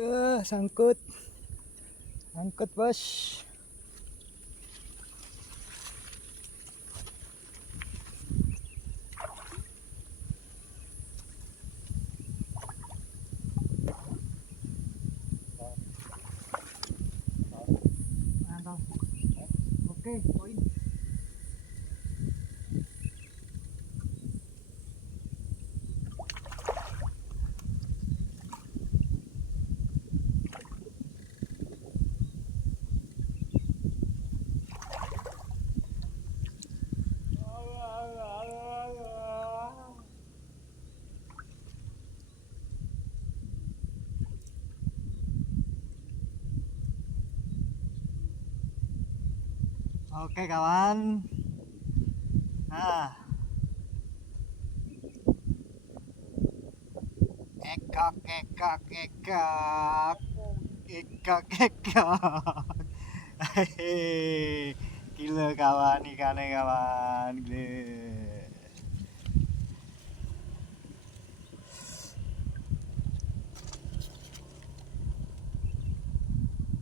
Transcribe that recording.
Sangkut, sangkut bos. Mantap. Oke, poin. Oke kawan. Nah, ekak ekak ekak ekak ekak. Hehehe, gila kawan ikannya kawan, gila.